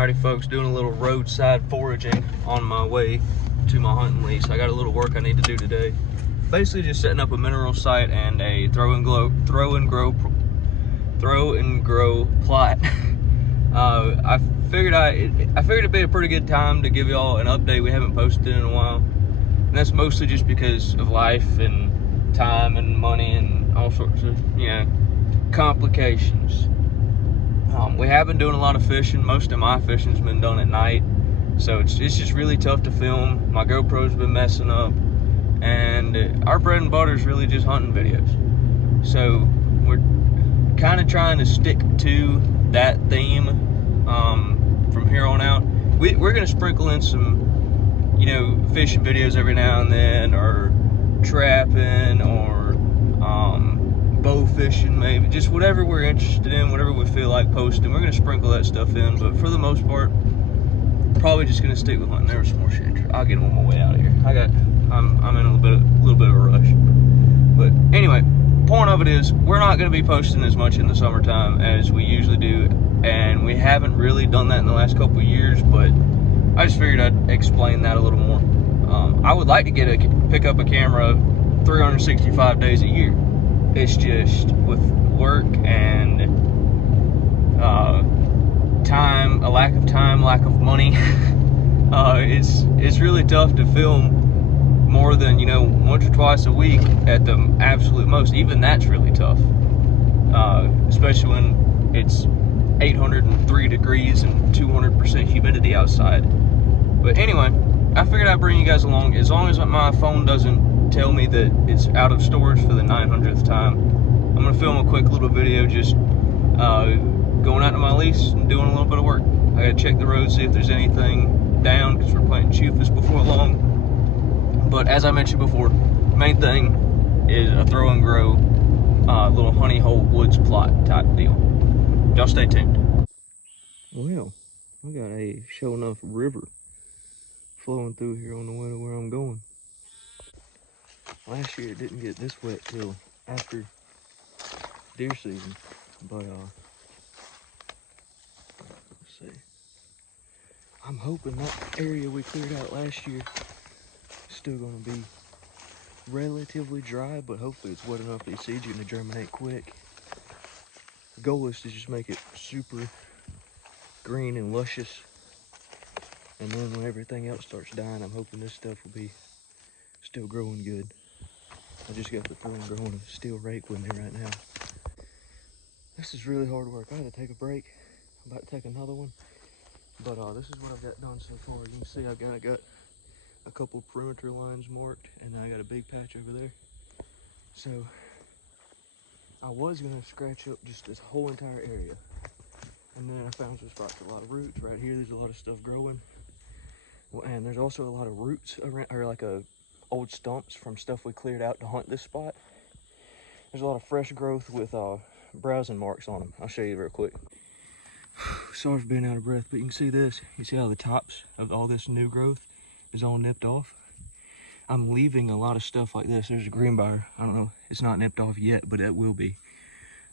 Alrighty folks, doing a little roadside foraging on my way to my hunting lease. I got a little work I need to do today. Basically just setting up a mineral site and a throw and grow plot. I figured it'd be a pretty good time to give y'all an update. We haven't posted in a while. And that's mostly just because of life and time and money and all sorts of, complications. We have been doing a lot of fishing. Most of my fishing's been done at night, so it's just really tough to film. My GoPro's been messing up, and our bread and butter is really just hunting videos. So we're kind of trying to stick to that theme from here on out. We're gonna sprinkle in some, fishing videos every now and then, or trapping, or bow fishing, maybe just whatever we're interested in, whatever we feel like posting. We're gonna sprinkle that stuff in, but for the most part, probably just gonna stick with hunting. There was some more shit. I'll get them on my way out of here. I'm in a little bit of a rush. But anyway, point of it is we're not gonna be posting as much in the summertime as we usually do, and we haven't really done that in the last couple of years. But I just figured I'd explain that a little more. I would like to pick up a camera 365 days a year. It's just with work and time, a lack of time, lack of money. It's really tough to film more than once or twice a week at the absolute most. Even that's really tough, especially when it's 803 degrees and 200% humidity outside. But anyway, I figured I'd bring you guys along. As long as my phone doesn't tell me that it's out of storage for the 900th time, I'm gonna film a quick little video just going out to my lease and doing a little bit of work. I gotta check the road, see if there's anything down, because we're planting chufas before long. But as I mentioned before, the main thing is a throw and grow little honey hole woods plot type deal. Y'all stay tuned. Well, I got a sure enough river flowing through here on the way to where I'm going. Last year it didn't get this wet till after deer season, but let's see. I'm hoping that area we cleared out last year is still gonna be relatively dry, but hopefully it's wet enough these seeds are gonna germinate quick. The goal is to just make it super green and luscious, and then when everything else starts dying, I'm hoping this stuff will be still growing good. I just got the throw and grow and a steel rake with me right now. This is really hard work. I had to take a break. I'm about to take another one. But this is what I've got done so far. You can see I got a couple perimeter lines marked, and I got a big patch over there. So I was gonna scratch up just this whole entire area. And then I found some spots, a lot of roots. Right here, there's a lot of stuff growing. Well, and there's also a lot of roots around, or like old stumps from stuff we cleared out to hunt this spot. There's a lot of fresh growth with browsing marks on them. I'll show you real quick. Sorry for being out of breath, but you can see this. You see how the tops of all this new growth is all nipped off? I'm leaving a lot of stuff like this. There's a greenbrier. I don't know, it's not nipped off yet, but it will be.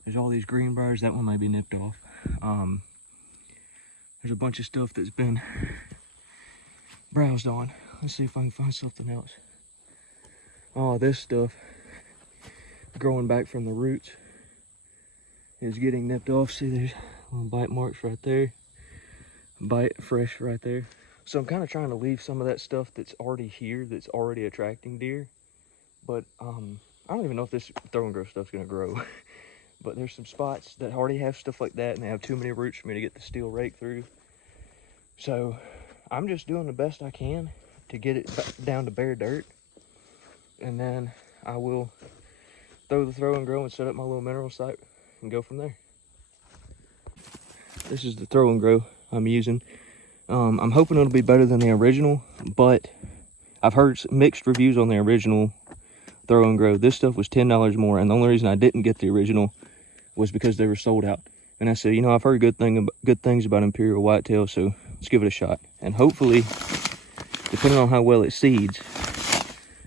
There's all these greenbriers. That one may be nipped off. There's a bunch of stuff that's been browsed on. Let's see if I can find something else. Oh, this stuff growing back from the roots is getting nipped off. See, there's little bite marks right there, bite fresh right there. So I'm kind of trying to leave some of that stuff that's already here, that's already attracting deer. But I don't even know if this throw and grow stuff's gonna grow. But there's some spots that already have stuff like that, and they have too many roots for me to get the steel rake through. So I'm just doing the best I can to get it back down to bare dirt, and then I will throw the throw and grow and set up my little mineral site and go from there. This is the throw and grow I'm using. I'm hoping it'll be better than the original, but I've heard mixed reviews on the original throw and grow. This stuff was $10 more, and the only reason I didn't get the original was because they were sold out. And I said, I've heard good things about Imperial Whitetail, so let's give it a shot. And hopefully, depending on how well it seeds,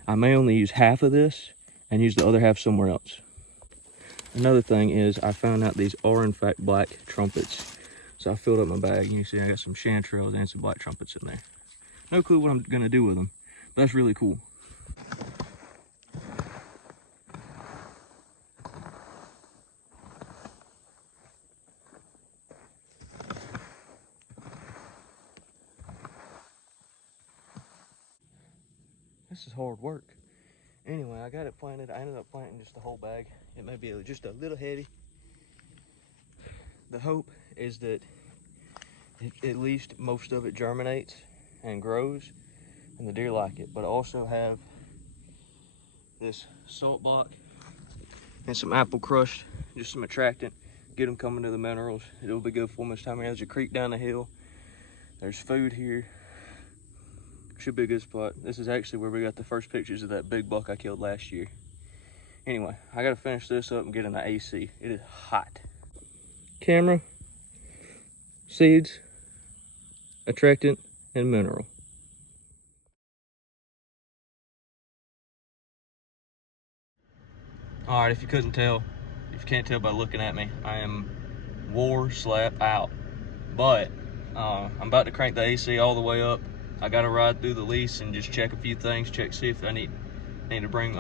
I may only use half of this and use the other half somewhere else. Another thing is I found out these are in fact black trumpets. So I filled up my bag, and you see I got some chanterelles and some black trumpets in there. No clue what I'm gonna do with them, but that's really cool. This is hard work. Anyway, I got it planted. I ended up planting just the whole bag. It may be just a little heavy. The hope is that at least most of it germinates and grows, and the deer like it. But I also have this salt block and some apple crust, just some attractant, get them coming to the minerals. It'll be good for them this time of year. There's a creek down the hill. There's food here. Should be a good spot. This is actually where we got the first pictures of that big buck I killed last year. Anyway, I gotta finish this up and get in the AC. It is hot. Camera, seeds, attractant, and mineral. All right, if you couldn't tell, if you can't tell by looking at me, I am wore slap out. But I'm about to crank the AC all the way up. I got to ride through the lease and just check a few things, see if I need to bring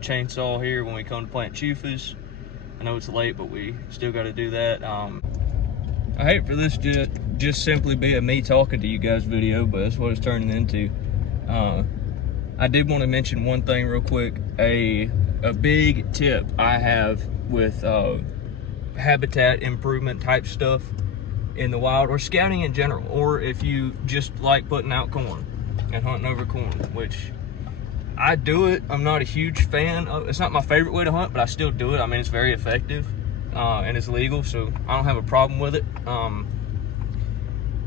chainsaw here when we come to plant chufas. I know it's late, but we still got to do that. I hate for this to just simply be a me talking to you guys video, but that's what it's turning into. I did want to mention one thing real quick. A big tip I have with habitat improvement type stuff in the wild, or scouting in general, or if you just like putting out corn and hunting over corn, which I do it. I'm not a huge fan of. It's not my favorite way to hunt, but I still do it. I mean, it's very effective and it's legal, so I don't have a problem with it.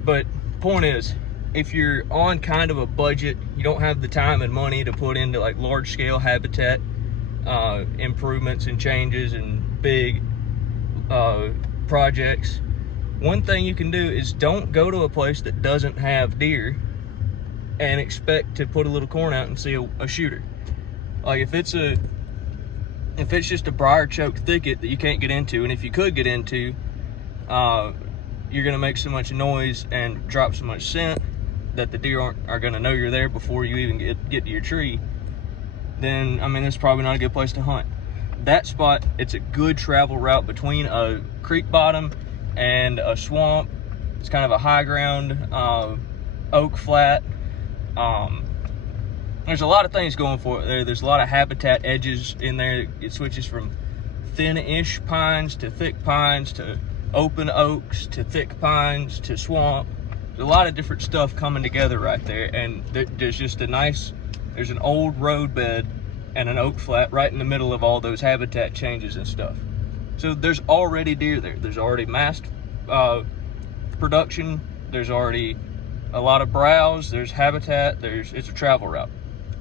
But point is, if you're on kind of a budget, you don't have the time and money to put into like large scale habitat improvements and changes and big projects, one thing you can do is don't go to a place that doesn't have deer and expect to put a little corn out and see a shooter. Like if it's just a briar choke thicket that you can't get into, and if you could get into, you're gonna make so much noise and drop so much scent that the deer are gonna know you're there before you even get to your tree, then I mean, it's probably not a good place to hunt. That spot, it's a good travel route between a creek bottom and a swamp. It's kind of a high ground, oak flat. There's a lot of things going for it there. There's a lot of habitat edges in there. It switches from thin-ish pines to thick pines to open oaks to thick pines to swamp. There's a lot of different stuff coming together right there, and there's just there's an old road bed and an oak flat right in the middle of all those habitat changes and stuff. So there's already deer there. There's already massed production. There's already a lot of browse. There's habitat. It's a travel route.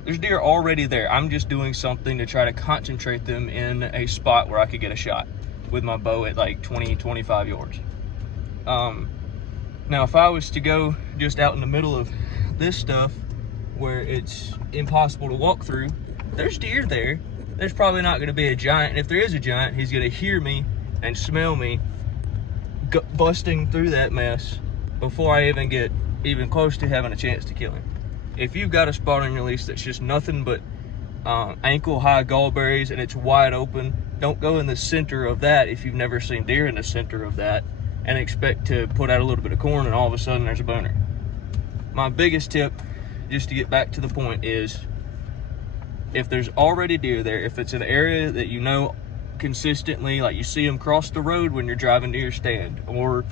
There's deer already there. I'm just doing something to try to concentrate them in a spot where I could get a shot with my bow at like 20, 25 yards. Now, if I was to go just out in the middle of this stuff where it's impossible to walk through, there's deer there. There's probably not going to be a giant. And if there is a giant, he's going to hear me and smell me busting through that mess before I even get even close to having a chance to kill him. If you've got a spot on your lease that's just nothing but ankle high gallberries and it's wide open, don't go in the center of that if you've never seen deer in the center of that and expect to put out a little bit of corn and all of a sudden there's a boner. My biggest tip, just to get back to the point, is if there's already deer there, if it's an area that you know consistently, like you see them cross the road when you're driving to your stand, or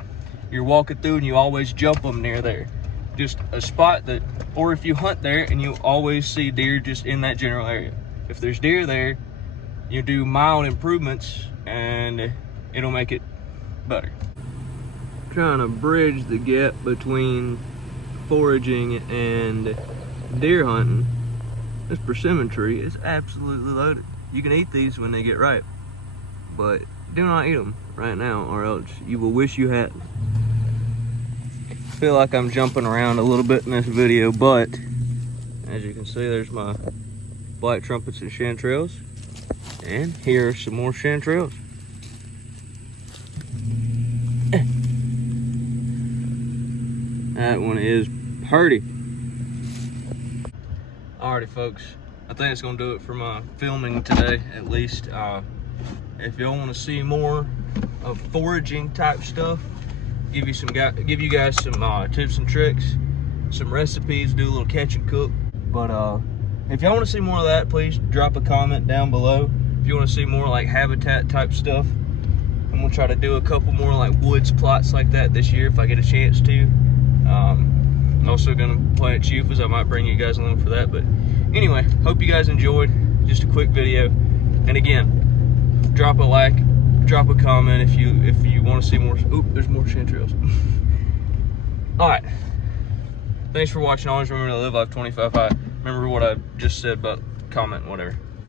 you're walking through and you always jump them near there, just a spot that, or if you hunt there and you always see deer just in that general area. If there's deer there, you do mild improvements and it'll make it better. Trying to bridge the gap between foraging and deer hunting. This persimmon tree is absolutely loaded. You can eat these when they get ripe, but do not eat them right now or else you will wish you had. I feel like I'm jumping around a little bit in this video, but as you can see, there's my black trumpets and chanterelles, and here are some more chanterelles. That one is pretty. Alrighty, folks. I think it's gonna do it for my filming today, at least. If y'all want to see more of foraging type stuff, give you guys some tips and tricks, some recipes, do a little catch and cook. But if y'all want to see more of that, please drop a comment down below. If you want to see more like habitat type stuff, I'm gonna try to do a couple more like woods plots like that this year if I get a chance to. I'm also gonna plant chufas. I might bring you guys along for that. But anyway, hope you guys enjoyed. Just a quick video. And again, drop a like, drop a comment if you want to see more. Oop, there's more chanterelles. All right. Thanks for watching. Always remember to live life 25 high. Remember what I just said about comment, whatever.